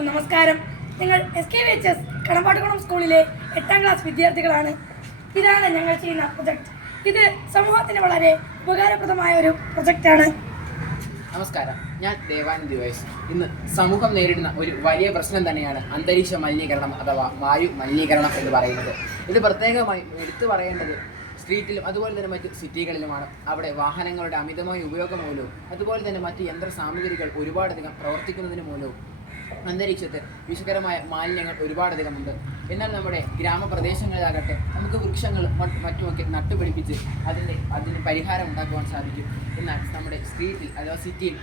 എല്ലാവർക്കും നമസ്കാരം. നിങ്ങൾ SKVHS കടമ്പാട്ടുകുളം സ്കൂളിലെ 8ാം ക്ലാസ് വിദ്യാർത്ഥികളാണ്. ഇതാണ് ഞങ്ങൾ ചെയ്യുന്ന പ്രൊജക്ട്. ഇത് സമൂഹത്തിന് വളരെ ഉപകാരപ്രദമായ ഒരു പ്രൊജക്റ്റാണ്. നമസ്കാരം, ഞാൻ ദേവാനന്ദ് വയസ്. ഇന്ന് സമൂഹം നേരിടുന്ന ഒരു വലിയ പ്രശ്നം തന്നെയാണ് അന്തരീക്ഷ മലിനീകരണം അഥവാ വായു മലിനീകരണം എന്ന് പറയുന്നത്. ഇത് പ്രത്യേകമായി എടുത്തു പറയേണ്ടത് സ്ട്രീറ്റിലും അതുപോലെ തന്നെ മറ്റ് സിറ്റികളിലുമാണ്. അവിടെ വാഹനങ്ങളുടെ അമിതമായ ഉപയോഗം മൂലവും അതുപോലെ തന്നെ മറ്റ് യന്ത്ര സാമഗ്രികൾ ഒരുപാടധികം പ്രവർത്തിക്കുന്നതിന് മൂലവും അന്തരീക്ഷത്തിൽ വിഷകരമായ മാലിന്യങ്ങൾ ഒരുപാടധികം ഉണ്ട്. എന്നാൽ നമ്മുടെ ഗ്രാമപ്രദേശങ്ങളിലാകട്ടെ നമുക്ക് വൃക്ഷങ്ങൾ മറ്റുമൊക്കെ നട്ടുപിടിപ്പിച്ച് അതിന് പരിഹാരം ഉണ്ടാക്കുവാൻ സാധിക്കും. എന്നാൽ നമ്മുടെ സ്ട്രീറ്റിൽ അഥവാ സിറ്റിയിൽ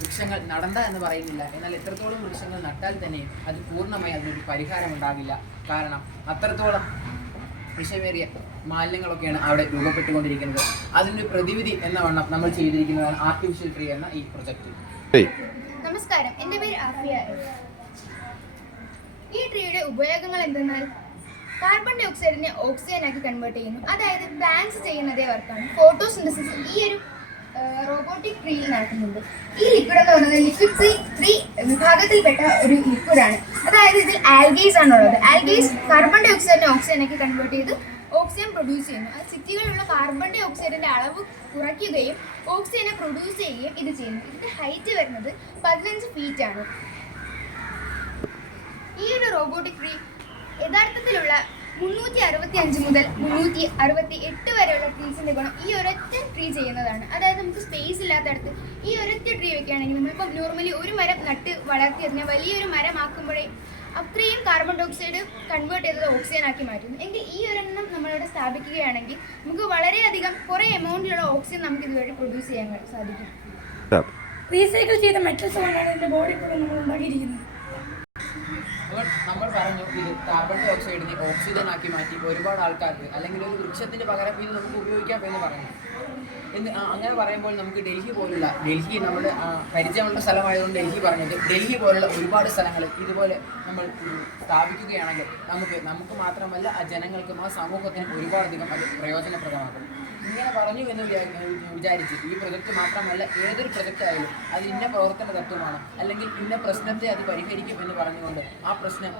വൃക്ഷങ്ങൾ നടണ്ട എന്ന് പറയുന്നില്ല. എന്നാൽ എത്രത്തോളം വൃക്ഷങ്ങൾ നട്ടാൽ തന്നെ അത് പൂർണ്ണമായി അതിനൊരു പരിഹാരം ഉണ്ടാകില്ല. കാരണം അത്രത്തോളം വിഷമേറിയ മാലിന്യങ്ങളൊക്കെയാണ് അവിടെ രൂപപ്പെട്ടുകൊണ്ടിരിക്കുന്നത്. അതിൻ്റെ പ്രതിവിധി എന്ന വണ്ണം നമ്മൾ ചെയ്തിരിക്കുന്നതാണ് ആർട്ടിഫിഷ്യൽ ട്രീ എന്ന ഈ പ്രൊജക്റ്റ്. നമസ്കാരം, എൻ്റെ പേര് ആഫിയ. ഈ ട്രീയുടെ ഉപയോഗങ്ങൾ എന്തെന്നാൽ കാർബൺ ഡൈ ഓക്സൈഡിനെ ഓക്സിജനാക്കി കൺവേർട്ട് ചെയ്യുന്നു. അതായത് പ്ലാന്റ്സ് ചെയ്യുന്നതേ വർക്കാണ്. ഫോട്ടോസിന്തസിസ് ഈ ഒരു റോബോട്ടിക് ട്രീയിൽ നടക്കുന്നുണ്ട്. ഈ ലിക്വിഡ് എന്ന് പറയുന്നത് ലിക്വിഡ് ത്രീ വിഭാഗത്തിൽപ്പെട്ട ഒരു ലിക്വിഡാണ്. അതായത് ഇതിൽ ആൽഗേസ് ആണുള്ളത്. ആൽഗേസ് കാർബൺ ഡൈ ഓക്സൈഡിനെ ഓക്സിജനാക്കി കൺവേർട്ട് ചെയ്ത് ഓക്സിജൻ പ്രൊഡ്യൂസ് ചെയ്യുന്നു. അത് സിറ്റികളിലുള്ള കാർബൺ ഡൈ ഓക്സൈഡിൻ്റെ അളവ് കുറയ്ക്കുകയും ഓക്സിജനെ പ്രൊഡ്യൂസ് ചെയ്യുകയും ഇത് ചെയ്യുന്നു. ഇതിൻ്റെ ഹൈറ്റ് വരുന്നത് 15 ഫീറ്റ് ആണ്. ഈ ഒരു റോബോട്ടിക് ട്രീ യഥാർത്ഥത്തിലുള്ള 365 മുതൽ 368 വരെയുള്ള ട്രീസിൻ്റെ ഗുണം ഈ ഒരൊറ്റ ട്രീ ചെയ്യുന്നതാണ്. അതായത് നമുക്ക് സ്പേസ് ഇല്ലാത്തടത്ത് ഈ ഒരൊറ്റ ട്രീ വെക്കുകയാണെങ്കിൽ നമ്മളിപ്പം നോർമലി ഒരു മരം നട്ട് വളർത്തി അതിനെ വലിയൊരു മരമാക്കുമ്പോഴേ അത്രയും കാർബൺ ഡൈ ഓക്സൈഡ് കൺവേർട്ട് ചെയ്തത് ഓക്സിജനാക്കി മാറ്റുന്നു. എങ്കിൽ ഈ ഒരെണ്ണം നമ്മളിവിടെ സ്ഥാപിക്കുകയാണെങ്കിൽ നമുക്ക് വളരെയധികം കുറേ എമൗണ്ടിലുള്ള ഓക്സിജൻ നമുക്ക് ഇതുവഴി പ്രൊഡ്യൂസ് ചെയ്യാൻ സാധിക്കും. റീസൈക്കിൾ ചെയ്ത മെറ്റൽസ് കൊണ്ടാണ് ഇതിൻ്റെ ബോഡി കൂടെ നമ്മൾ ഉണ്ടാക്കിയിരിക്കുന്നത്. നമ്മൾ പറഞ്ഞു ഇത് കാർബൺ ഡൈ ഓക്സൈഡിനെ ഓക്സിജനാക്കി മാറ്റി ഒരുപാട് ആൾക്കാർക്ക് അല്ലെങ്കിൽ ഒരു വൃക്ഷത്തിന് പകരം ഇത് നമുക്ക് ഉപയോഗിക്കാം എന്ന് പറഞ്ഞു. അങ്ങനെ പറയുമ്പോൾ നമുക്ക് ഡൽഹി നമ്മുടെ പരിചയമുള്ള സ്ഥലമായതുകൊണ്ട് ഡൽഹി പറഞ്ഞത്, ഡൽഹി പോലുള്ള ഒരുപാട് സ്ഥലങ്ങളിൽ ഇതുപോലെ നമ്മൾ സ്ഥാപിക്കുകയാണെങ്കിൽ നമുക്ക് മാത്രമല്ല ആ ജനങ്ങൾക്കും ആ സമൂഹത്തിനും ഒരുപാടധികം അത് പ്രയോജനപ്രദമാകും. ഇങ്ങനെ പറഞ്ഞു എന്ന് വിചാരിച്ച് ഈ പ്രൊജക്റ്റ് മാത്രമല്ല ഏതൊരു പ്രൊജക്റ്റ് ആയാലും അത് ഇന്ന പ്രവർത്തന തത്വമാണ് അല്ലെങ്കിൽ ഇന്ന പ്രശ്നത്തെ അത് പരിഹരിക്കും എന്ന് പറഞ്ഞുകൊണ്ട് ആ പ്രശ്നം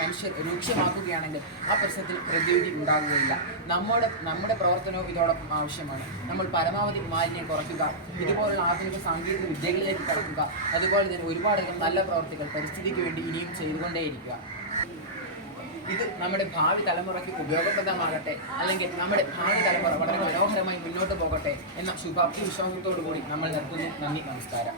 മനുഷ്യർ രൂക്ഷമാക്കുകയാണെങ്കിൽ ആ പ്രശ്നത്തിൽ പ്രതിവിധി ഉണ്ടാകുകയില്ല. നമ്മുടെ പ്രവർത്തനവും ഇതോടൊപ്പം ആവശ്യമാണ്. നമ്മൾ പരമാവധി മാലിന്യം കുറയ്ക്കുക, ഇതുപോലുള്ള ആധുനിക സാങ്കേതിക വിദ്യകളിലേക്ക് കടക്കുക, അതുപോലെ തന്നെ ഒരുപാടധികം നല്ല പ്രവർത്തികൾ പരിസ്ഥിതിക്ക് വേണ്ടി ഇനിയും ചെയ്തുകൊണ്ടേയിരിക്കുക. ഇത് നമ്മുടെ ഭാവി തലമുറയ്ക്ക് ഉപയോഗപ്രദമാകട്ടെ, അല്ലെങ്കിൽ നമ്മുടെ ഭാവി തലമുറ വളരെ മനോഹരമായി മുന്നോട്ട് പോകട്ടെ എന്ന ശുഭാപ്തി വിശ്വാസത്തോടു കൂടി നമ്മൾ നിർത്തുന്നു. നന്ദി, നമസ്കാരം.